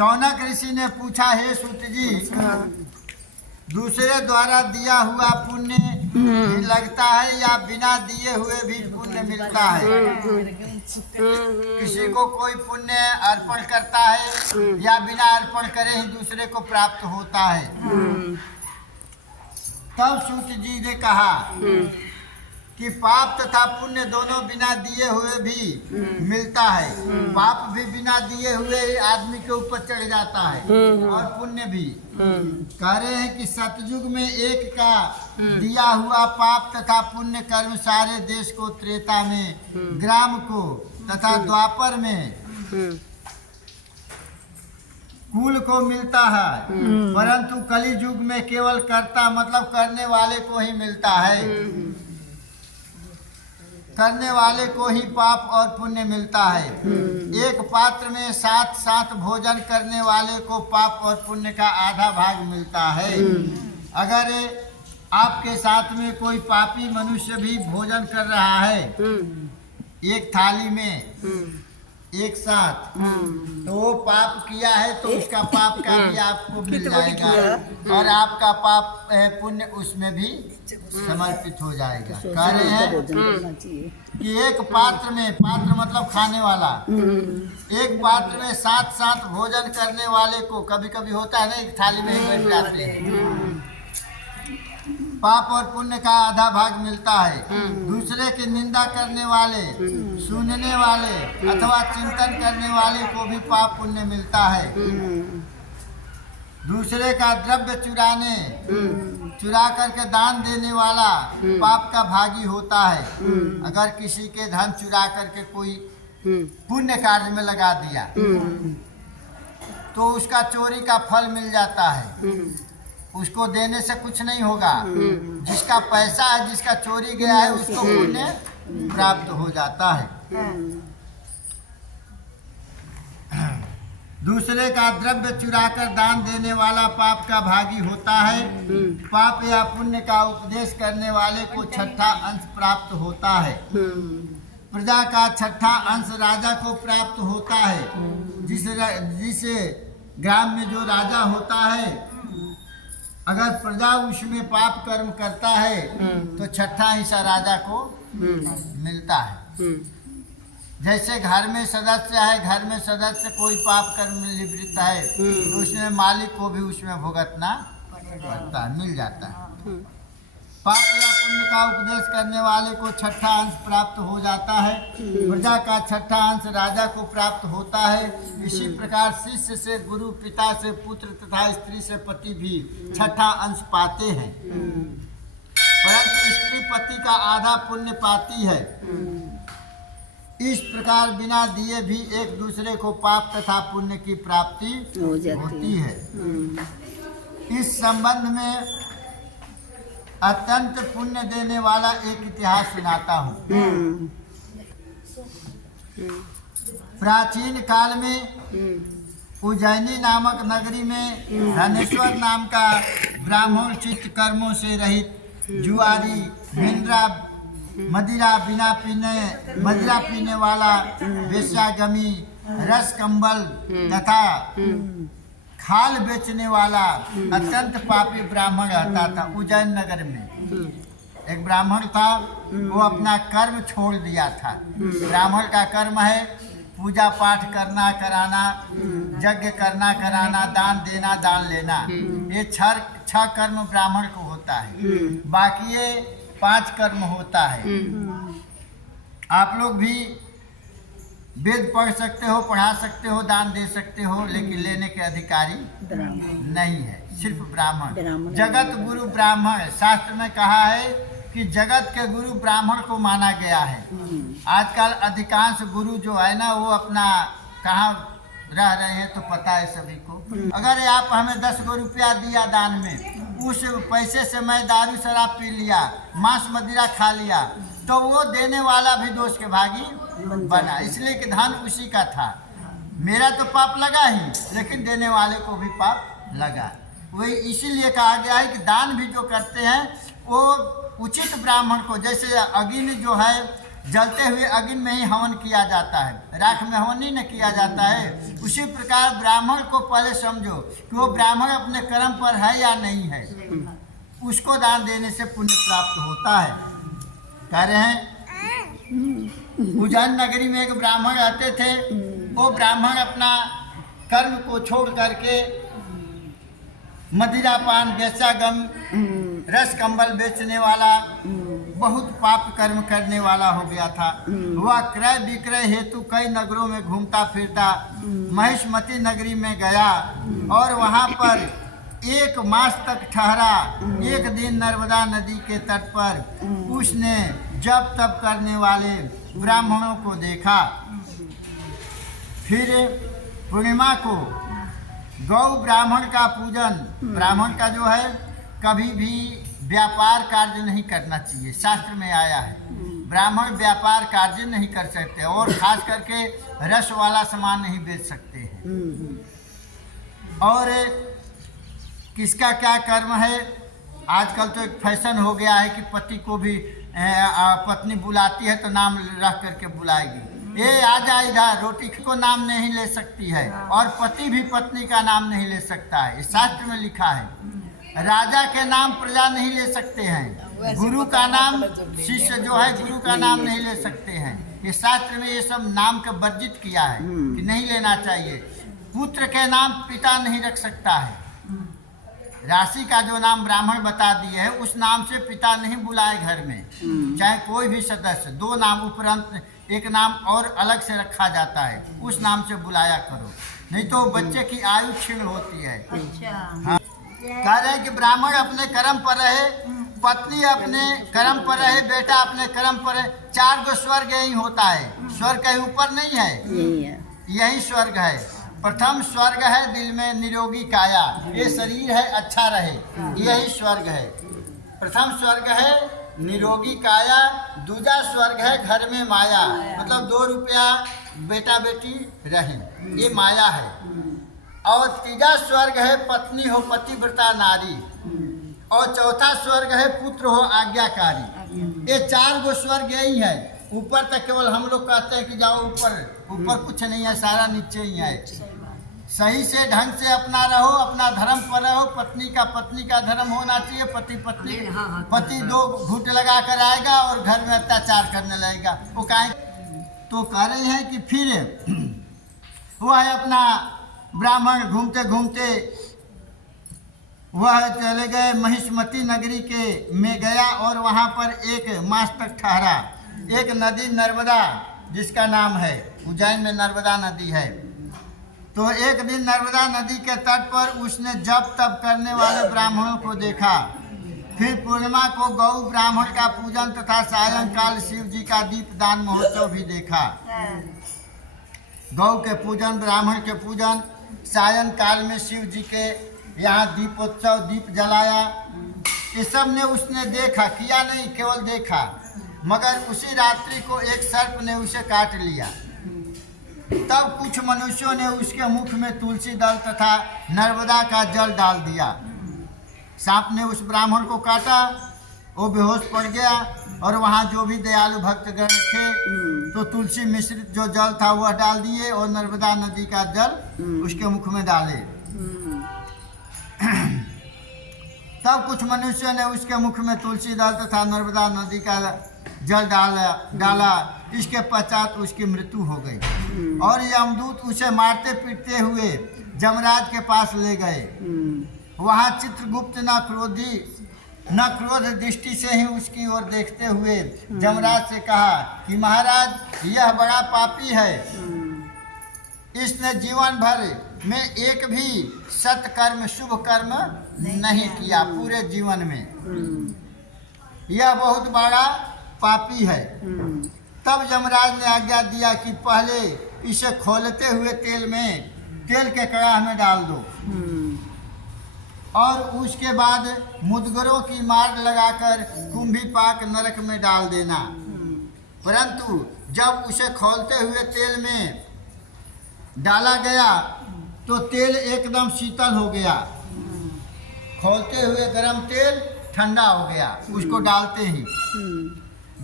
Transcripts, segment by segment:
शौनक ऋषि ने पूछा, हे सूत जी, दूसरे द्वारा दिया हुआ पुण्य ही लगता है या बिना दिए हुए भी पुण्य मिलता है? किसी को कोई पुण्य अर्पण करता है या बिना अर्पण करे ही दूसरे को प्राप्त होता है? तब सूत जी ने कहा कि पाप तथा पुण्य दोनों बिना दिए हुए भी मिलता है। पाप भी बिना दिए हुए आदमी के ऊपर चढ़ जाता है और पुण्य भी। कह रहे हैं कि सतयुग में एक का दिया हुआ पाप तथा पुण्य कर्म सारे देश को, त्रेता में ग्राम को तथा द्वापर में कुल को मिलता है, परंतु कली युग में केवल कर्ता मतलब करने वाले को ही मिलता है। करने वाले को ही पाप और पुण्य मिलता है। एक पात्र में साथ साथ भोजन करने वाले को पाप और पुण्य का आधा भाग मिलता है। अगर आपके साथ में कोई पापी मनुष्य भी भोजन कर रहा है एक थाली में एक साथ, तो वो पाप किया है तो उसका पाप का भी आपको मिल जाएगा और आपका पाप पुण्य उसमें भी समर्पित हो जाएगा। कह रहे हैं कि एक पात्र में, पात्र मतलब खाने वाला, एक पात्र में साथ साथ भोजन करने वाले को, कभी कभी होता है ना एक थाली में ही बैठ जाते हैं, पाप और पुण्य का आधा भाग मिलता है। दूसरे की निंदा करने वाले, सुनने वाले अथवा चिंतन करने वाले को भी पाप पुण्य मिलता है। दूसरे का द्रव्य चुरा करके दान देने वाला पाप का भागी होता है। अगर किसी के धन चुरा करके कोई पुण्य कार्य में लगा दिया तो उसका चोरी का फल मिल जाता है, उसको देने से कुछ नहीं होगा। जिसका पैसा है, जिसका चोरी गया है, उसको पुण्य प्राप्त हो जाता है। दूसरे का द्रव्य चुराकर दान देने वाला पाप का भागी होता है। पाप या पुण्य का उपदेश करने वाले को छठा अंश प्राप्त होता है। प्रजा का छठा अंश राजा को प्राप्त होता है। जिसे ग्राम में जो राजा होता है, अगर प्रजा उसमें पाप कर्म करता है तो छठा हिस्सा राजा को मिलता है। जैसे घर में सदस्य है, घर में सदस्य कोई पाप कर्म में लिप्त है तो उसमें मालिक को भी उसमें भुगतना पड़ता है, मिल जाता है। पाप या पुण्य का उपदेश करने वाले को छठा अंश प्राप्त हो जाता है। प्रजा का छठा अंश राजा को प्राप्त होता है। इसी प्रकार शिष्य से गुरु, पिता से पुत्र तथा स्त्री से पति भी छठा अंश पाते हैं, परंतु स्त्री पति का आधा पुण्य पाती है। इस प्रकार बिना दिए भी एक दूसरे को पाप तथा पुण्य की प्राप्ति होती है। इस संबंध में अत्यंत पुण्य देने वाला एक इतिहास सुनाता हूँ। प्राचीन काल में उज्जैनी नामक नगरी में धनेश्वर नाम का ब्राह्मण चित्त कर्मों से रहित, जुआरी, भिंद्रा, मदिरा पीने वाला, वेश्यागमी, रस कंबल तथा खाल बेचने वाला अत्यंत पापी ब्राह्मण रहता था। उज्जैन नगर में एक ब्राह्मण था, वो अपना कर्म छोड़ दिया था। ब्राह्मण का कर्म है पूजा पाठ करना कराना, यज्ञ करना कराना, दान देना दान लेना। ये छह कर्म ब्राह्मण को होता है, बाकी ये 5 कर्म होता है। आप लोग भी वेद पढ़ सकते हो, पढ़ा सकते हो, दान दे सकते हो, लेकिन लेने के अधिकारी नहीं है, सिर्फ ब्राह्मण। जगत गुरु ब्राह्मण, शास्त्र में कहा है कि जगत के गुरु ब्राह्मण को माना गया है। आजकल अधिकांश गुरु जो है ना, वो अपना कहाँ रह रहे हैं तो पता है सभी को। अगर आप हमें 10 गो रुपया दिया दान में, उस पैसे से मैं दारू शराब पी लिया, मांस मदिरा खा लिया, तो वो देने वाला भी दोष के भागी बना, इसलिए कि धन उसी का था। मेरा तो पाप लगा ही, लेकिन देने वाले को भी पाप लगा। वही इसीलिए कहा गया है कि दान भी जो करते हैं वो उचित ब्राह्मण को, जैसे अग्नि जो है जलते हुए अग्नि में ही हवन किया जाता है, राख में हवन नहीं न किया जाता है। उसी प्रकार ब्राह्मण को पहले समझो कि वो ब्राह्मण अपने कर्म पर है या नहीं है, उसको दान देने से पुण्य प्राप्त होता है। कह रहे हैं उज्जैन नगरी में एक ब्राह्मण रहते थे। वो ब्राह्मण अपना कर्म को छोड़ करके मदिरा पान वेश्यागम रस कंबल बेचने वाला, बहुत पाप कर्म करने वाला हो गया था। वह क्रय विक्रय हेतु कई नगरों में घूमता फिरता महिष्मती नगरी में गया और वहां पर 1 मास तक ठहरा। एक दिन नर्मदा नदी के तट पर उसने जप तप करने वाले ब्राह्मणों को देखा। फिर पूर्णिमा को गौ ब्राह्मण का पूजन, ब्राह्मण का जो है कभी भी व्यापार कार्य नहीं करना चाहिए, शास्त्र में आया है। ब्राह्मण व्यापार कार्य नहीं कर सकते और खास करके रस वाला सामान नहीं बेच सकते हैं। और किसका क्या कर्म है, आजकल तो एक फैशन हो गया है कि पति को भी पत्नी बुलाती है तो नाम रख करके बुलाएगी, ये आ जा इधर, रोटी को नाम नहीं ले सकती है और पति भी पत्नी का नाम नहीं ले सकता है, इस शास्त्र में लिखा है। राजा के नाम प्रजा नहीं ले सकते हैं, गुरु का नाम शिष्य जो है गुरु का नाम नहीं ले सकते हैं। ये शास्त्र में ये सब नाम का वर्जित किया है कि नहीं लेना चाहिए। पुत्र के नाम पिता नहीं रख सकता है, राशि का जो नाम ब्राह्मण बता दिए है उस नाम से पिता नहीं बुलाए घर में, चाहे कोई भी सदस्य। 2 नाम उपरांत एक नाम और अलग से रखा जाता है, उस नाम से बुलाया करो, नहीं तो बच्चे की आयु क्षीण होती है। हाँ। कह रहे हैं कि ब्राह्मण अपने कर्म पर रहे, पत्नी अपने कर्म पर रहे, बेटा अपने कर्म पर रहे। 4 गो स्वर्ग यही होता है, स्वर्ग कहीं ऊपर नहीं है, यही स्वर्ग है। प्रथम स्वर्ग है दिल में निरोगी काया, ये शरीर है अच्छा रहे, यही स्वर्ग है। प्रथम स्वर्ग है निरोगी काया, दूजा स्वर्ग है घर में माया, मतलब 2 रुपया बेटा बेटी रहे, ये माया है। और तीजा स्वर्ग है पत्नी हो पतिव्रता नारी, और चौथा स्वर्ग है पुत्र हो आज्ञाकारी। ये 4 गो स्वर्ग यही है। ऊपर तक केवल हम लोग कहते हैं कि जाओ ऊपर, ऊपर कुछ नहीं है, सारा नीचे ही है। सही से ढंग से अपना रहो, अपना धर्म पर रहो। पत्नी का धर्म होना चाहिए, पति 2 घूंट लगा कर आएगा और घर में अत्याचार करने लगेगा, वो काहे। तो कह रहे हैं कि फिर वह है अपना ब्राह्मण घूमते घूमते वह चले गए महिष्मती नगरी के में गया और वहाँ पर 1 मास तक ठहरा। एक नदी नर्मदा जिसका नाम है, उज्जैन में नर्मदा नदी है, तो एक दिन नर्मदा नदी के तट पर उसने जप तप करने वाले ब्राह्मणों को देखा। फिर पूर्णिमा को गौ ब्राह्मण का पूजन तथा सायंकाल शिव जी का दीपदान महोत्सव भी देखा। गौ के पूजन, ब्राह्मण के पूजन, सायंकाल में शिव जी के यहाँ दीपोत्सव, दीप जलाया, ये सब ने उसने देखा, किया नहीं, केवल देखा। मगर उसी रात्रि को एक सर्प ने उसे काट लिया। तब कुछ मनुष्यों ने उसके मुख में तुलसी दल तथा नर्मदा का जल डाल दिया। सांप ने उस ब्राह्मण को काटा, वो बेहोश पड़ गया और वहाँ जो भी दयालु भक्तगण थे तो तुलसी मिश्रित जो जल था वह डाल दिए और नर्मदा नदी का जल उसके मुख में डाले। तब कुछ मनुष्यों ने उसके मुख में तुलसी दल तथा नर्मदा नदी का जल डाला। इसके पश्चात उसकी मृत्यु हो गई और यमदूत उसे मारते पीटते हुए जमराज के पास ले गए। वहाँ चित्रगुप्त न क्रोध दृष्टि से ही उसकी ओर देखते हुए जमराज से कहा कि महाराज यह बड़ा पापी है, इसने जीवन भर में एक भी सत्कर्म शुभ कर्म नहीं किया पूरे जीवन में, यह बहुत बड़ा पापी है। तब यमराज ने आज्ञा दिया कि पहले इसे खौलते हुए तेल के कड़ाह में डाल दो और उसके बाद मुदगरों की मार लगाकर कुंभी पाक नरक में डाल देना। परंतु जब उसे खौलते हुए तेल में डाला गया तो तेल एकदम शीतल हो गया, खौलते हुए गर्म तेल ठंडा हो गया उसको डालते ही।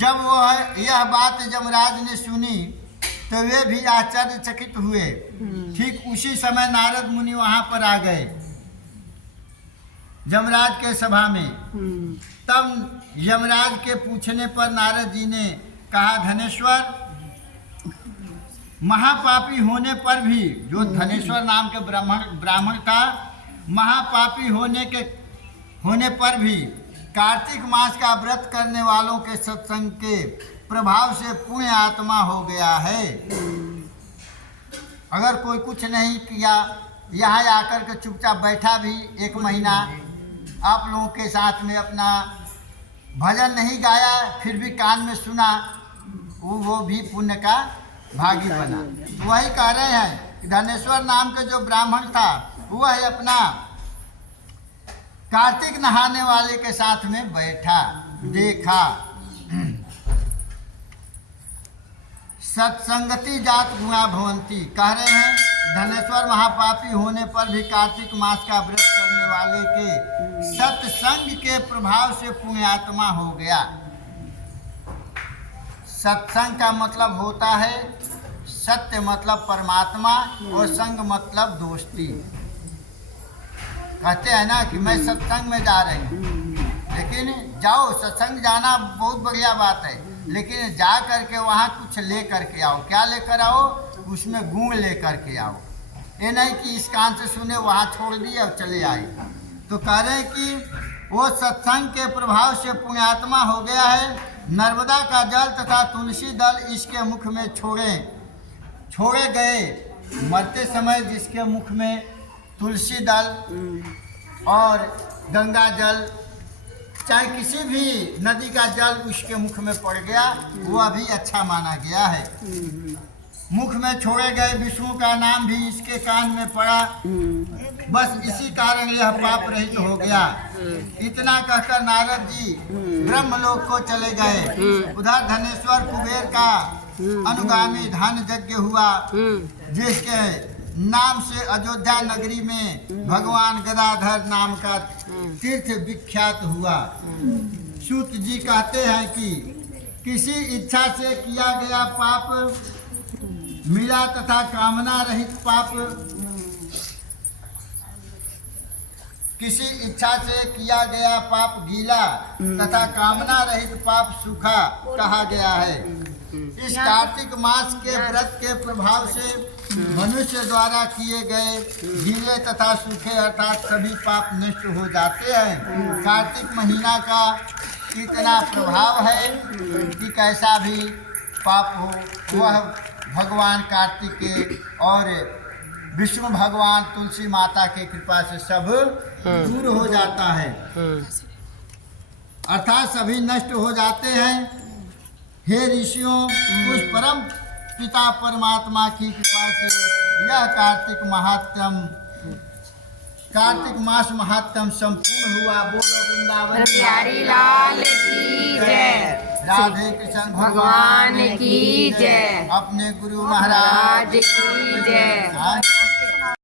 जब वह यह बात यमराज ने सुनी तो वे भी आश्चर्यचकित हुए। ठीक उसी समय नारद मुनि वहां पर आ गए यमराज के सभा में। तब यमराज के पूछने पर नारद जी ने कहा, धनेश्वर, महापापी होने पर भी, जो धनेश्वर नाम के ब्राह्मण था, महापापी होने पर भी कार्तिक मास का व्रत करने वालों के सत्संग के प्रभाव से पुण्य आत्मा हो गया है। अगर कोई कुछ नहीं किया, यहाँ आकर के चुपचाप बैठा भी 1 महीना, आप लोगों के साथ में अपना भजन नहीं गाया, फिर भी कान में सुना, वो भी पुण्य का भागी बना। वही कह रहे हैं कि धनेश्वर नाम का जो ब्राह्मण था, वह अपना कार्तिक नहाने वाले के साथ में बैठा, देखा। सत्संगति जात गुणा भवंती, कह रहे हैं धनेश्वर महापापी होने पर भी कार्तिक मास का व्रत करने वाले के सत्संग के प्रभाव से पुण्यात्मा हो गया। सत्संग का मतलब होता है, सत्य मतलब परमात्मा और संग मतलब दोस्ती। कहते हैं ना कि मैं सत्संग में जा रही हूँ, लेकिन जाओ, सत्संग जाना बहुत बढ़िया बात है, लेकिन जा करके वहाँ कुछ ले करके आओ। क्या लेकर आओ? उसमें गुण ले करके आओ। ये नहीं कि इस कान से सुने वहाँ छोड़ दिए और चले आए। तो कह रहे हैं कि वो सत्संग के प्रभाव से पुण्यात्मा हो गया है। नर्मदा का जल तथा तुलसी दल इसके मुख में छोड़े गए। मरते समय जिसके मुख में तुलसी दल और गंगा जल, चाहे किसी भी नदी का जल उसके मुख में पड़ गया, वह भी अच्छा माना गया है। मुख में छोड़े गए विष्णु का नाम भी इसके कान में पड़ा, बस इसी कारण यह पाप रहित हो गया। इतना कहकर नारद जी ब्रह्मलोक को चले गए। उधर धनेश्वर कुबेर का अनुगामी धन यज्ञ हुआ, जिसके नाम से अयोध्या नगरी में भगवान गदाधर नाम का तीर्थ विख्यात हुआ। सूत जी कहते हैं कि किसी इच्छा से किया गया पाप मीरा तथा कामना रहित पाप, किसी इच्छा से किया गया पाप गीला तथा कामना रहित पाप सूखा कहा गया है। इस कार्तिक मास के व्रत के प्रभाव से मनुष्य द्वारा किए गए गीले तथा सूखे अर्थात सभी पाप नष्ट हो जाते हैं। कार्तिक महीना का इतना प्रभाव है कि कैसा भी पाप हो वह भगवान कार्तिक के और विष्णु भगवान तुलसी माता के कृपा से सब दूर हो जाता है, अर्थात सभी नष्ट हो जाते हैं। हे ऋषियों, उस परम पिता परमात्मा की कृपा से यह कार्तिक मास महात्म संपूर्ण हुआ। बोलो वृंदावन बिहारी लाल की जय, राधे कृष्ण भगवान की जय, अपने गुरु महाराज की जय।